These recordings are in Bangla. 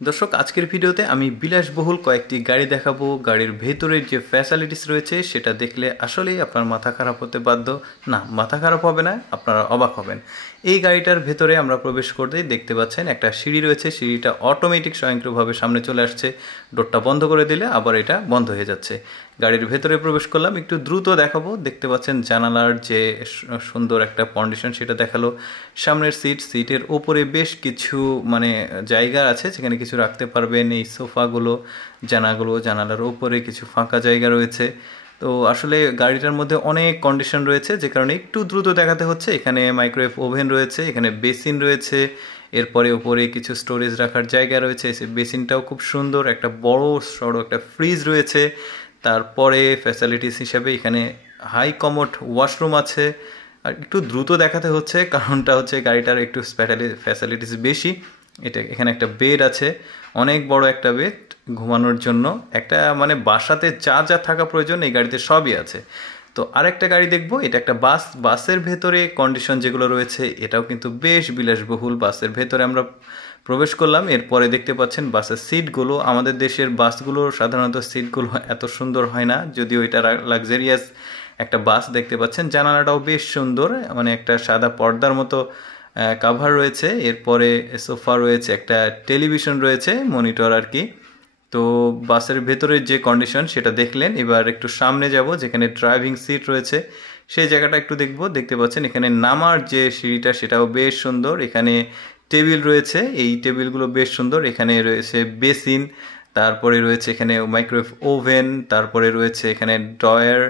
দর্শক আজকের ভিডিওতে আমি বিলাসবহুল কয়েকটি গাড়ি দেখাবো। গাড়ির ভেতরের যে ফ্যাসিলিটিস রয়েছে সেটা দেখলে আসলেই আপনার মাথা খারাপ হতে বাধ্য। না, মাথা খারাপ হবে না, আপনারা অবাক হবেন। এই গাড়িটার ভেতরে আমরা প্রবেশ করতেই দেখতে পাচ্ছেন একটা সিঁড়ি রয়েছে। সিঁড়িটা অটোমেটিক স্বয়ংক্রিয়ভাবে সামনে চলে আসছে। ডোরটা বন্ধ করে দিলে আবার এটা বন্ধ হয়ে যাচ্ছে। গাড়ির ভেতরে প্রবেশ করলাম, একটু দ্রুত দেখাবো। দেখতে পাচ্ছেন জানালার যে সুন্দর একটা কন্ডিশন সেটা দেখালো। সামনের সিটের ওপরে বেশ কিছু জায়গা আছে যেখানে কিছু রাখতে পারবেন। এই সোফাগুলো, জানালার ওপরে কিছু ফাঁকা জায়গা রয়েছে। তো আসলে গাড়িটার মধ্যে অনেক কন্ডিশন রয়েছে, যে কারণে একটু দ্রুত দেখাতে হচ্ছে। এখানে মাইক্রোওয়েভ ওভেন রয়েছে, এখানে বেসিন রয়েছে, এরপরে ওপরে কিছু স্টোরেজ রাখার জায়গা রয়েছে। বেসিনটাও খুব সুন্দর, একটা বড় সড়ো একটা ফ্রিজ রয়েছে। তারপরে ফ্যাসিলিটিস হিসাবে এখানে হাই কমোড ওয়াশরুম আছে। আর একটু দ্রুত দেখাতে হচ্ছে, কারণটা হচ্ছে গাড়িটার একটু ফ্যাসিলিটিস বেশি। এখানে একটা বেড আছে, অনেক বড় একটা বেড ঘুমানোর জন্য। একটা বাসাতে যা যা থাকা প্রয়োজন এই গাড়িতে সবই আছে। তো আরেকটা গাড়ি দেখবো, এটা একটা বাসের ভেতরে কন্ডিশন যেগুলো রয়েছে এটাও কিন্তু বেশ বিলাসবহুল। বাসের ভেতরে আমরা প্রবেশ করলাম, এরপরে দেখতে পাচ্ছেন বাসের সিটগুলো। আমাদের দেশের বাসগুলোর সাধারণত সিটগুলো এত সুন্দর হয় না, যদিও এটা লাক্সারিয়াস একটা বাস। দেখতে পাচ্ছেন জানালাটাও বেশ সুন্দর, একটা সাদা পর্দার মতো কাভার রয়েছে। এরপরে সোফা রয়েছে, একটা টেলিভিশন রয়েছে, মনিটর আর কি। তো বাসের ভেতরের যে কন্ডিশন সেটা দেখলেন। এবার একটু সামনে যাব, যেখানে ড্রাইভিং সিট রয়েছে সেই জায়গাটা একটু দেখব। দেখতে পাচ্ছেন এখানে নামার যে সিঁড়িটা সেটাও বেশ সুন্দর। এখানে টেবিল রয়েছে, এই টেবিলগুলো বেশ সুন্দর। এখানে রয়েছে বেসিন, তারপরে রয়েছে এখানে মাইক্রোওয়েভ ওভেন, তারপরে রয়েছে এখানে ড্রয়ার,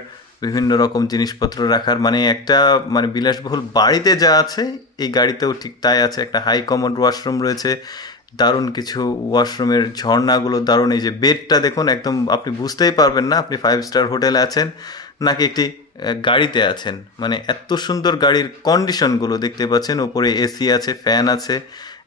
বিভিন্ন রকম জিনিসপত্র রাখার। একটা বিলাসবহুল বাড়িতে যা আছে এই গাড়িতেও ঠিক তাই আছে। একটা হাই কমোড ওয়াশরুম রয়েছে, দারুণ কিছু ওয়াশরুমের ঝর্ণাগুলো দারুণ। এই যে বেডটা দেখুন, একদম আপনি বুঝতেই পারবেন না আপনি 5 স্টার হোটেলে আছেন নাকি একটি গাড়িতে আছেন। এত সুন্দর গাড়ির কন্ডিশনগুলো দেখতে পাচ্ছেন। ওপরে এসি আছে, ফ্যান আছে।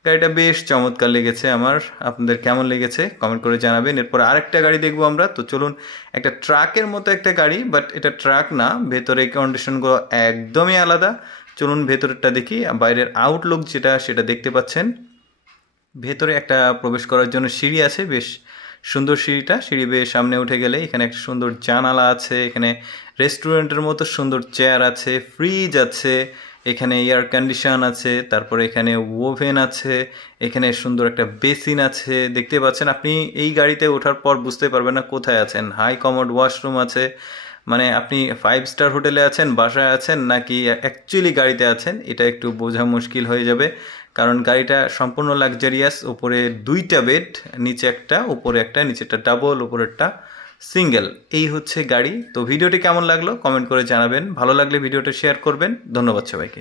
গাড়িটা বেশ চমৎকার লেগেছে আমার। আপনাদের কেমন লেগেছে কমেন্ট করে জানাবেন। এরপর আরেকটা গাড়ি দেখবো আমরা। তো চলুন, একটা ট্রাকের মতো একটা গাড়ি, বাট এটা ট্রাক না। ভেতরে কন্ডিশনগুলো একদমই আলাদা। চলুন ভেতরেরটা দেখি। বাইরের আউটলুক যেটা সেটা দেখতে পাচ্ছেন। ভেতরে একটা প্রবেশ করার জন্য সিঁড়ি আছে, বেশ সুন্দর সিঁড়িটা। সিঁড়ি বেয়ে সামনে উঠে গেলে এখানে একটা সুন্দর জানালা আছে। এখানে রেস্টুরেন্টের মতো সুন্দর চেয়ার আছে, ফ্রিজ আছে, এখানে এয়ার কন্ডিশন আছে, তারপরে এখানে ওভেন আছে, এখানে সুন্দর একটা বেসিন আছে। দেখতে পাচ্ছেন আপনি এই গাড়িতে ওঠার পর বুঝতে পারবেন না কোথায় আছেন। হাই কমোড ওয়াশরুম আছে। আপনি 5 স্টার হোটেলে আছেন, বাসায় আছেন, নাকি অ্যাকচুয়ালি গাড়িতে আছেন এটা একটু বোঝা মুশকিল হয়ে যাবে, কারণ গাড়িটা সম্পূর্ণ লাক্সারিয়াস। উপরে 2টা বেড, নিচে একটা, উপরে একটা, নিচেরটা ডাবল, উপরেরটা সিঙ্গেল। এই হচ্ছে গাড়ি। তো ভিডিওটি কেমন লাগলো কমেন্ট করে জানাবেন। ভালো লাগলে ভিডিওটা শেয়ার করবেন। ধন্যবাদ সবাইকে।